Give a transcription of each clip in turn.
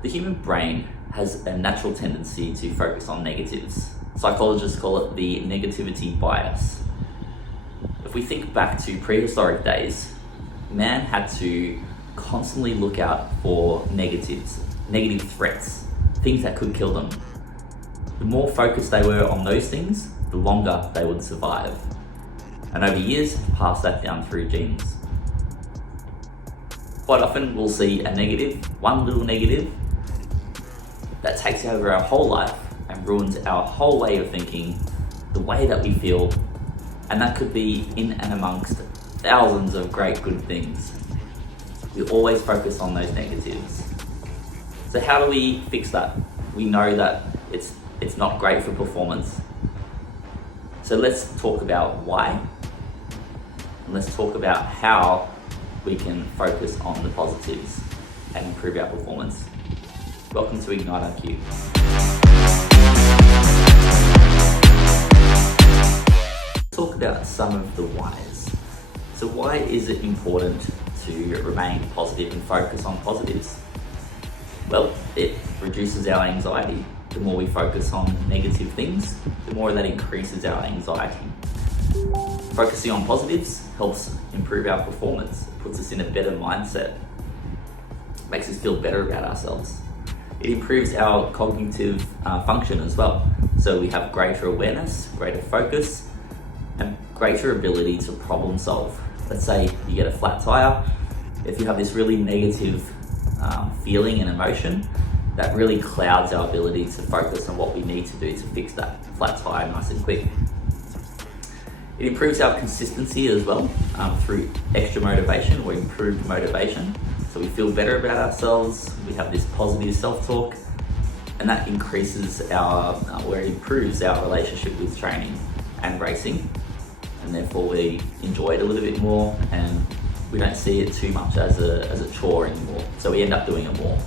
The human brain has a natural tendency to focus on negatives. Psychologists call it the negativity bias. If we think back to prehistoric days, man had to constantly look out for negatives, negative threats, things that could kill them. The more focused they were on those things, the longer they would survive. And over years, pass that down through genes. Quite often we'll see a negative, one little negative, that takes over our whole life and ruins our whole way of thinking, the way that we feel, and that could be in and amongst thousands of great good things. We always focus on those negatives. So how do we fix that? We know that it's not great for performance. So let's talk about why, and let's talk about how we can focus on the positives and improve our performance. Welcome to Ignite IQ. Talk about some of the whys. So why is it important to remain positive and focus on positives? Well, it reduces our anxiety. The more we focus on negative things, the more that increases our anxiety. Focusing on positives helps improve our performance, puts us in a better mindset, makes us feel better about ourselves. It improves our cognitive function as well. So we have greater awareness, greater focus, and greater ability to problem solve. Let's say you get a flat tire. If you have this really negative feeling and emotion, that really clouds our ability to focus on what we need to do to fix that flat tire nice and quick. It improves our consistency as well through extra motivation or improved motivation. So we feel better about ourselves, we have this positive self-talk, and that increases it improves our relationship with training and racing, and therefore we enjoy it a little bit more and we don't see it too much as a chore anymore, so we end up doing it more.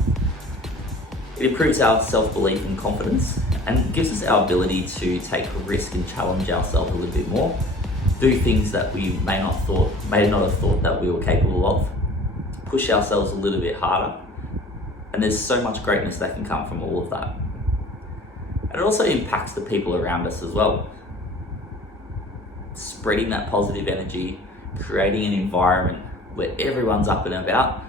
It improves our self-belief and confidence and gives us our ability to take a risk and challenge ourselves a little bit more, do things that we may not have thought that we were capable of, push ourselves a little bit harder, and there's so much greatness that can come from all of that. And it also impacts the people around us as well. Spreading that positive energy, creating an environment where everyone's up and about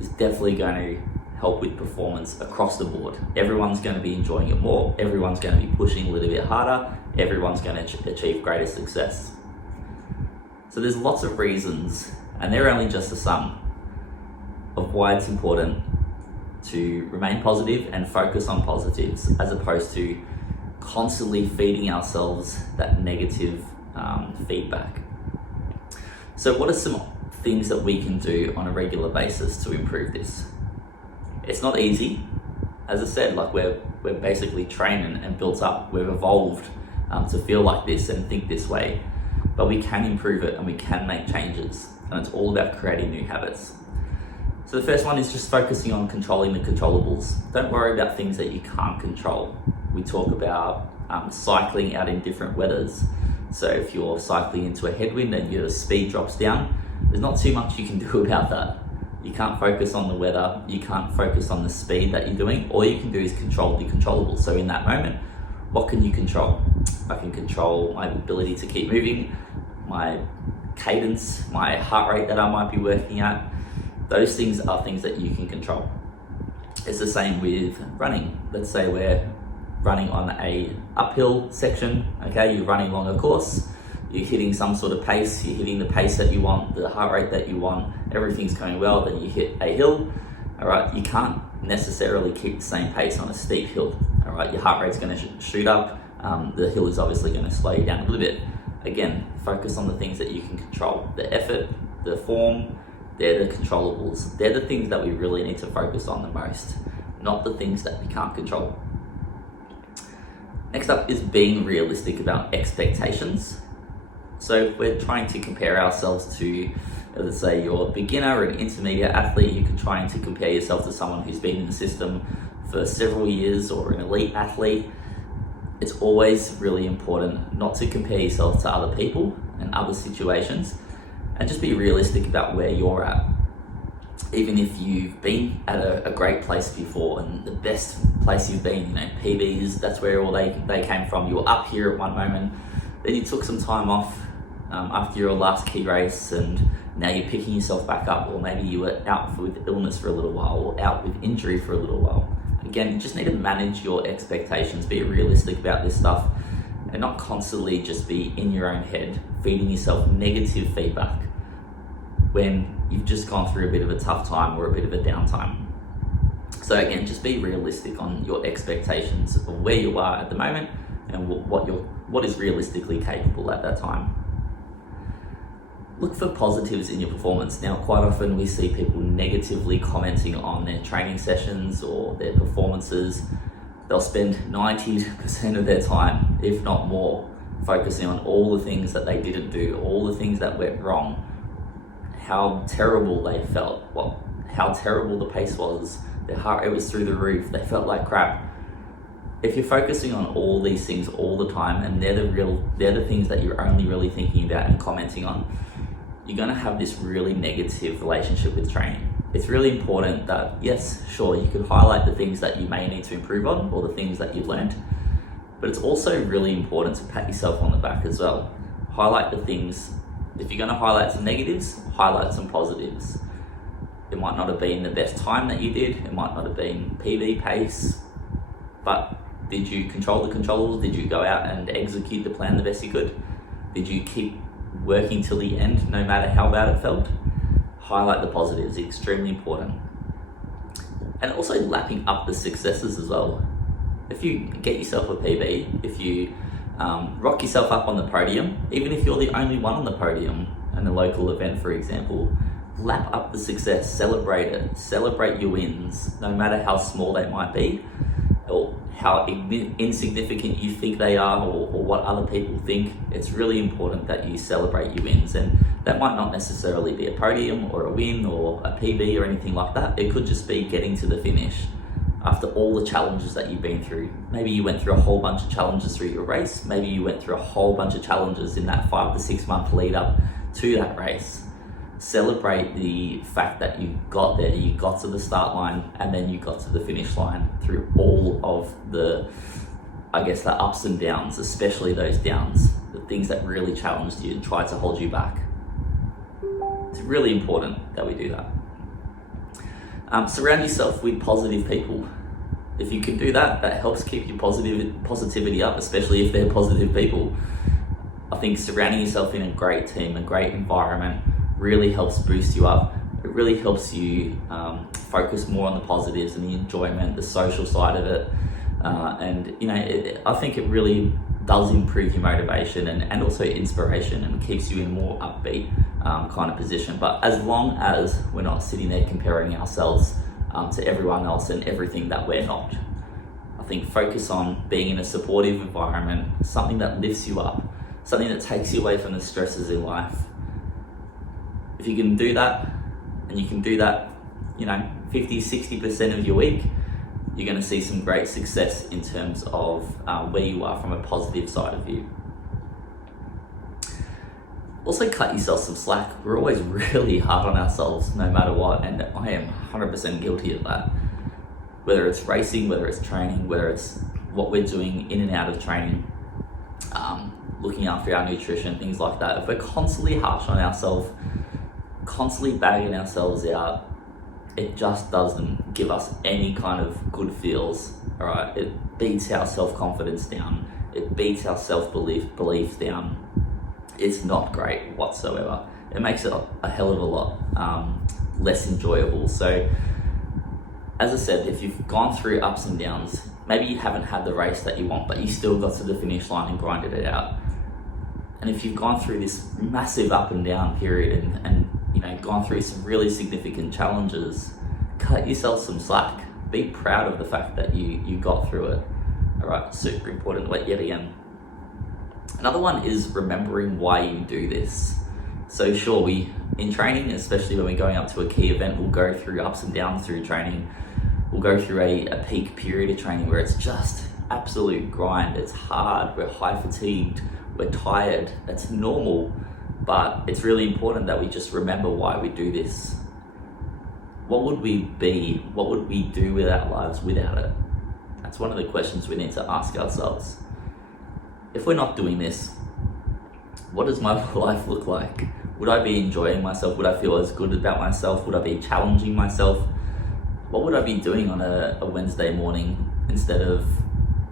is definitely going to help with performance across the board. Everyone's going to be enjoying it more, everyone's going to be pushing a little bit harder, everyone's going to achieve greater success. So there's lots of reasons, and they're only just a sum of why it's important to remain positive and focus on positives as opposed to constantly feeding ourselves that negative feedback. So what are some things that we can do on a regular basis to improve this? It's not easy. As I said, we're basically trained and built up. We've evolved to feel like this and think this way, but we can improve it and we can make changes, and it's all about creating new habits. So the first one is just focusing on controlling the controllables. Don't worry about things that you can't control. We talk about cycling out in different weathers. So if you're cycling into a headwind and your speed drops down, there's not too much you can do about that. You can't focus on the weather, you can't focus on the speed that you're doing. All you can do is control the controllables. So in that moment, what can you control? I can control my ability to keep moving, my cadence, my heart rate that I might be working at. Those things are things that you can control. It's the same with running. Let's say we're running on a uphill section, okay? You're running along a course, you're hitting some sort of pace, you're hitting the pace that you want, the heart rate that you want, everything's going well, then you hit a hill, all right? You can't necessarily keep the same pace on a steep hill, all right? Your heart rate's gonna shoot up, the hill is obviously gonna slow you down a little bit. Again, focus on the things that you can control. The effort, the form, they're the controllables. They're the things that we really need to focus on the most, not the things that we can't control. Next up is being realistic about expectations. So if we're trying to compare ourselves to, let's say you're a beginner or an intermediate athlete, you can try to compare yourself to someone who's been in the system for several years or an elite athlete. It's always really important not to compare yourself to other people and other situations, and just be realistic about where you're at. even if you've been at a great place before and the best place you've been, PBs, that's where all they came from. You were up here at one moment, then you took some time off after your last key race, and now you're picking yourself back up, or maybe you were out with illness for a little while, or out with injury for a little while. Again, you just need to manage your expectations, be realistic about this stuff, and not constantly just be in your own head, feeding yourself negative feedback when you've just gone through a bit of a tough time or a bit of a downtime. So again, just be realistic on your expectations of where you are at the moment and what is realistically capable at that time. Look for positives in your performance. Now, quite often we see people negatively commenting on their training sessions or their performances. They'll spend 90% of their time, if not more, focusing on all the things that they didn't do, all the things that went wrong, how terrible they felt, how terrible the pace was, their heart rate was through the roof, they felt like crap. If you're focusing on all these things all the time, and they're the things that you're only really thinking about and commenting on, you're going to have this really negative relationship with training. It's really important that, yes, sure, you could highlight the things that you may need to improve on or the things that you've learned, but it's also really important to pat yourself on the back as well. Highlight the things. If you're going to highlight some negatives, highlight some positives. It might not have been the best time that you did, it might not have been PB pace, but did you control the controllables? Did you go out and execute the plan the best you could? Did you keep working till the end, no matter how bad it felt? Highlight the positives, extremely important. And also lapping up the successes as well. If you get yourself a PB, if you rock yourself up on the podium, even if you're the only one on the podium in a local event, for example, lap up the success, celebrate it, celebrate your wins, no matter how small they might be, or how insignificant you think they are, or what other people think. It's really important that you celebrate your wins, and that might not necessarily be a podium or a win or a PB or anything like that. It could just be getting to the finish after all the challenges that you've been through. Maybe you went through a whole bunch of challenges through your race. Maybe you went through a whole bunch of challenges in that 5 to 6 month lead up to that race. Celebrate the fact that you got there, you got to the start line, and then you got to the finish line through all of the ups and downs, especially those downs, the things that really challenged you and tried to hold you back. It's really important that we do that. Surround yourself with positive people. If you can do that, that helps keep your positivity up, especially if they're positive people. I think surrounding yourself in a great team, a great environment, really helps boost you up. It really helps you focus more on the positives and the enjoyment, the social side of it. I think it really does improve your motivation and also inspiration, and keeps you in a more upbeat kind of position. But as long as we're not sitting there comparing ourselves to everyone else and everything that we're not, I think focus on being in a supportive environment, something that lifts you up, something that takes you away from the stresses in life. If you can do that, and you can do that, 50-60% of your week, you're going to see some great success in terms of where you are from a positive side of you. Also, cut yourself some slack. We're always really hard on ourselves, no matter what, and I am 100% guilty of that. Whether it's racing, whether it's training, whether it's what we're doing in and out of training, looking after our nutrition, things like that. If we're constantly harsh on ourselves, constantly bagging ourselves out, it just doesn't give us any kind of good feels. All right, it beats our self-confidence down. It beats our self-belief down. It's not great whatsoever. It makes it a hell of a lot less enjoyable. So, as I said, if you've gone through ups and downs, maybe you haven't had the race that you want, but you still got to the finish line and grinded it out. And if you've gone through this massive up and down period and gone through some really significant challenges, cut yourself some slack. Be proud of the fact that you got through it. All right, super important yet again. Another one is remembering why you do this. So sure, in training, especially when we're going up to a key event, we'll go through ups and downs through training. We'll go through a peak period of training where it's just absolute grind. It's hard, we're high fatigued, we're tired. That's normal. But it's really important that we just remember why we do this. what would we be? What would we do with our lives without it? That's one of the questions we need to ask ourselves. If we're not doing this, what does my life look like? Would I be enjoying myself? Would I feel as good about myself? Would I be challenging myself? What would I be doing on a Wednesday morning instead of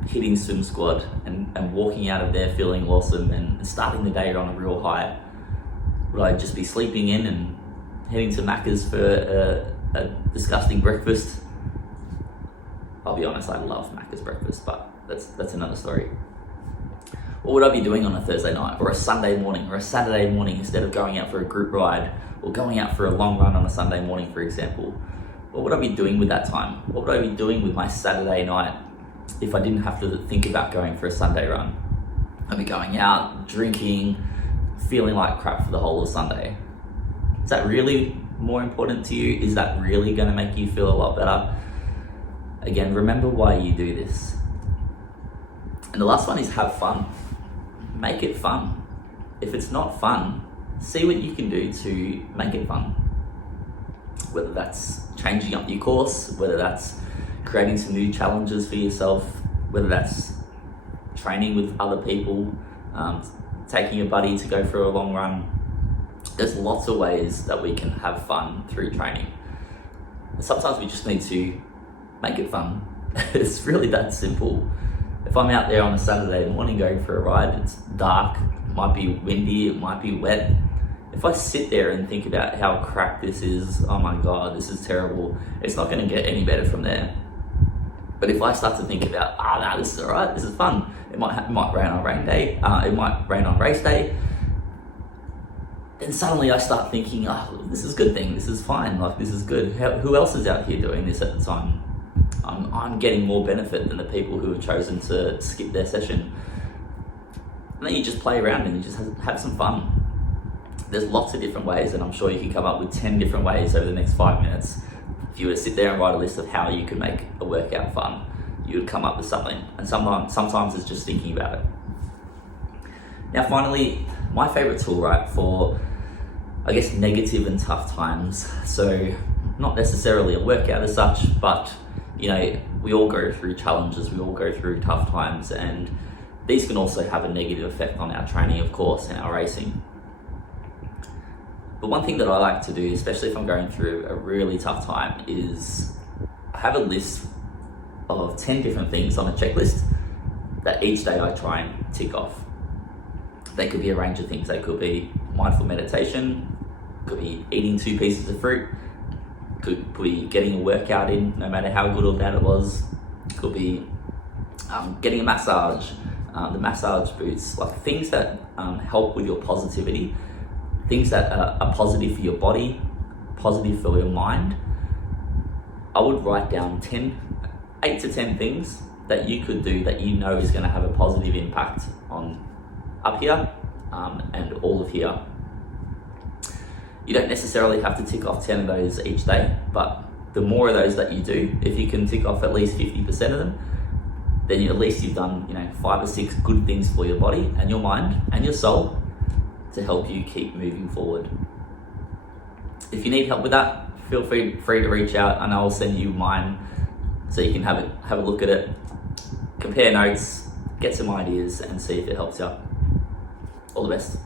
hitting swim squad and walking out of there feeling awesome and starting the day on a real high? Would I just be sleeping in and heading to Macca's for a disgusting breakfast? I'll be honest, I love Macca's breakfast, but that's another story. What would I be doing on a Thursday night or a Sunday morning or a Saturday morning instead of going out for a group ride or going out for a long run on a Sunday morning, for example? What would I be doing with that time? What would I be doing with my Saturday night if I didn't have to think about going for a Sunday run? I'd be going out, drinking, feeling like crap for the whole of Sunday. Is that really more important to you? Is that really going to make you feel a lot better? Again, remember why you do this. And the last one is have fun. Make it fun. If it's not fun, see what you can do to make it fun. Whether that's changing up your course, whether that's creating some new challenges for yourself, whether that's training with other people, taking a buddy to go for a long run. There's lots of ways that we can have fun through training. Sometimes we just need to make it fun. It's really that simple. If I'm out there on a Saturday morning going for a ride, it's dark, it might be windy, it might be wet. If I sit there and think about how crap this is, oh my God, this is terrible, it's not going to get any better from there. But if I start to think about, this is all right, this is fun. It might rain on rain day, it might rain on race day. Then suddenly I start thinking, this is a good thing, this is fine, like this is good. Who else is out here doing this at the time? I'm getting more benefit than the people who have chosen to skip their session. And then you just play around and you just have some fun. There's lots of different ways, and I'm sure you can come up with 10 different ways over the next 5 minutes. If you were to sit there and write a list of how you could make a workout fun, you would come up with something. And sometimes it's just thinking about it. Now finally, my favorite tool, right, for I guess negative and tough times. So not necessarily a workout as such, but we all go through challenges, we all go through tough times, and these can also have a negative effect on our training, of course, and our racing. But one thing that I like to do, especially if I'm going through a really tough time, is have a list of 10 different things on a checklist that each day I try and tick off. They could be a range of things. They could be mindful meditation, could be eating 2 pieces of fruit, could be getting a workout in, no matter how good or bad it was. Could be getting a massage, the massage boots, like things that help with your positivity, things that are positive for your body, positive for your mind. I would write down 8 to 10 things that you could do that you know is going to have a positive impact on up here and all of here. You don't necessarily have to tick off 10 of those each day, but the more of those that you do, if you can tick off at least 50% of them, then at least you've done 5 or 6 good things for your body and your mind and your soul to help you keep moving forward. If you need help with that, feel free to reach out and I'll send you mine so you can have a look at it, compare notes, get some ideas and see if it helps you. All the best.